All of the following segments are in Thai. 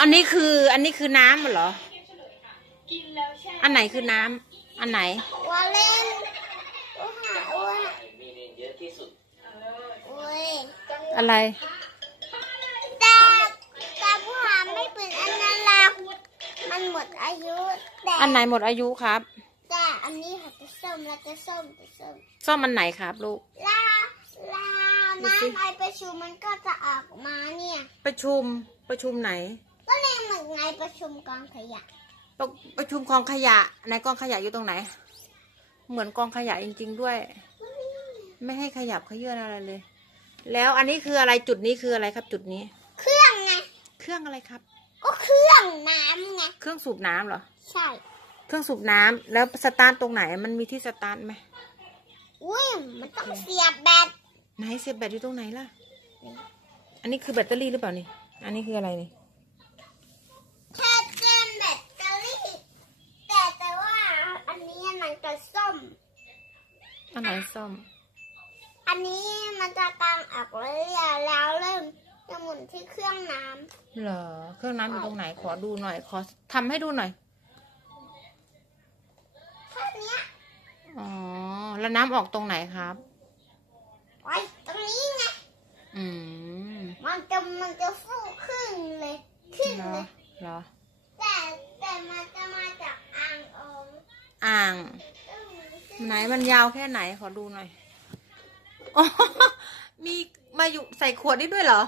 อันนี้คืออันนี้คือน้ำเหรอกินแล้วใช่อันไหนคือน้ำ อันไหนวาเล่นอ้วนอ้วนมีเนเยอะที่สุดโอ้ยอะไร แต่แต่ผู้หาไม่เป็นอันนั้นหรอกมันหมดอายุแต่อันไหนหมดอายุครับ แต่อันนี้ค่ะจะส้มแล้วจะส้มจะส้มซ่อมอันไหนครับลูกลาลาดูสิน้ำไอประชุมมันก็จะออกมาเนี่ย ประชุมประชุมไหน ก็เลยเหมือนไงประชุมกองขยะ ประประชุมกองขยะไหนกองขยะอยู่ตรงไหน เหมือนกองขยะจริง ๆ ด้วย ไม่ให้ขยับขยื่นอะไรเลย แล้วอันนี้คืออะไรจุดนี้คืออะไรครับ จุดนี้ เครื่องไง เครื่องอะไรครับ ก็เครื่องน้ำไง เครื่องสูบน้ำเหรอ ใช่ เครื่องสูบน้ำแล้วสตาร์ทตรงไหน มันมีที่สตาร์ทไหมอุ้ยมันต้องเสียบแบตไหนเสียบแบตอยู่ตรงไหนล่ะ อันนี้คือแบตเตอรี่หรือเปล่านี่ อันนี้คืออะไรนี่ แค่เต็มแบตเตอรี่แต่แต่ว่าอันนี้มันจะส้ม อันไหนซ่อมอันนี้มันจะกลางออกเลยอะแล้วเริ่มจะหมุนที่เครื่องน้ำเหรอ เครื่องน้ำอยู่ตรงไหน ขอดูหน่อย ขอทำให้ดูหน่อย แค่เนี้ยอ๋อ แล้วน้ำออกตรงไหนครับ ไว้ตรงนี้ไง อืมมันจะมันจะฟูขึ้นเลย ขึ้นเหรเลอย เหรอ แต่แต่มันจะมาจากอ่างอองอ่างอืม ไหนมันยาวแค่ไหนขอดูหน่อยอ๋อมีมาอยู่ใส่ขวดได้ด้วยเหรอ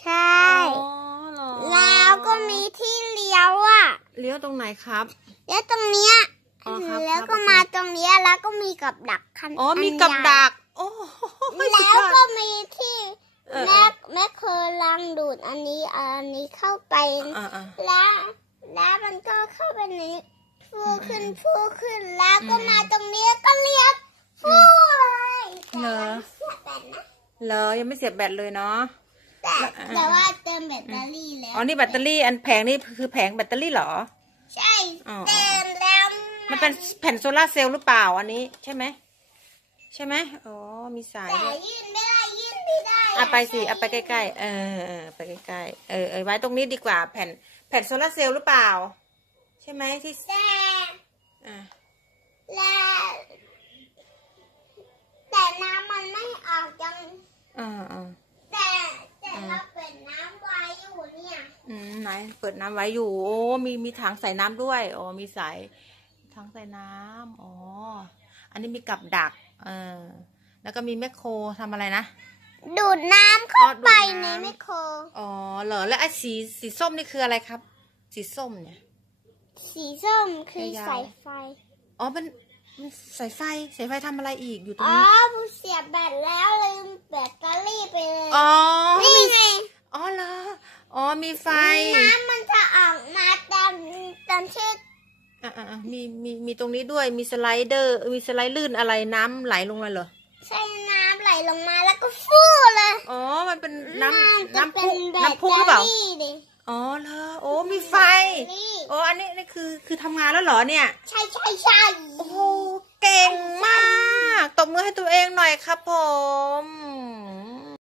ใช่ อ๋อเหรอแล้วก็มีที่เลี้ยวอะ เลี้ยวตรงไหนครับ แล้วตรงเนี้ยอ๋อครับแล้วครับก็มาตรงเนี้ยแล้วก็มีกับดักคันอ๋อมีนกับใหญ่ดัก โอ้โหสุดแล้ยวอดก็มีที่เออแม่แม่เคยลังดูดอันนี้อันนี้เข้าไปอ่าอ่าแล้วแล้วมันก็เข้าไปในนี้ ฟูขึ้นฟูขึ้นแล้วก็อืมมาตรงนี้ก็เรียบฟูเลยเหรอแต่ว่าเสียแบตนะเหรอยังไม่เสียบแบตเลยเนาะแต่แล้วอ่าแต่ว่าเติมแบตเตอรี่แล้วอ๋อนี่แบตเตอรี่อันแผงนี่คือแผงแบตเตอรี่เหรอ ใช่อ๋อเติมแล้วมันเป็นแผ่นโซลาร์เซลล์หรือเปล่าอันนี้ใช่ไหมใช่ไหมอ๋อมีสายแต่ด้วยยื่นไม่ได้ยื่นไม่ได้อะไปสิเอาไปใกล้ๆเออเออไปใกล้ๆเออเออไว้ตรงนี้ดีกว่าแผ่นแผ่นโซลาร์เซลล์หรือเปล่า ใช่ไหมที่ แต่อ่าแล้วแต่น้ำมันไม่ออกจังอ่าอ่าแต่แต่เราเปิดน้ำไว้อยู่เนี่ยอืมไหนเปิดน้ำไว้อยู่ โอ้มีมีถังใส่น้ำด้วยอ๋อมีสายถังใส่น้ำอ๋ออันนี้มีกับดัก เออแล้วก็มีแมคโครทำอะไรนะดูดน้ำเข้าอ๋อดูดไปน้ำในไมโครอ๋อเหรอแล้วไอ้สีสีส้มนี่คืออะไรครับ สีส้มเนี่ย สีส้มคือยาวๆสายไฟ อ๋อมันมันสายไฟสายไฟทำอะไรอีกอยู่ตรงอ๋อนี้ผู้เสียบแบตแล้วลืมแบตเตอรี่ไปเลย อ๋อ นี่ไง อ๋อเหรอ อ๋อ มีไฟ น้ำมันจะออกมาตามตามชื่ออ่าอ่ามีมีมีตรงนี้ด้วย มีสไลเดอร์ มีสไลด์ลื่นอะไรน้ำไหลลงมาเหรอ ใช้น้ำไหลลงมาแล้วก็ฟูเลยอ๋อ มันเป็นน้ำจะน้ำเป็พุนแบตน้ำพุเตหอรือเปล่ารี่ดิอ๋อเหรอ โอ้ มีไฟแบตเตอรี่ โอ้อันนี้นี่คือคือทำงานแล้วเหรอเนี่ย ใช่ใช่ใช่โอ้โหเก่งมาก ตบมือให้ตัวเองหน่อยครับผม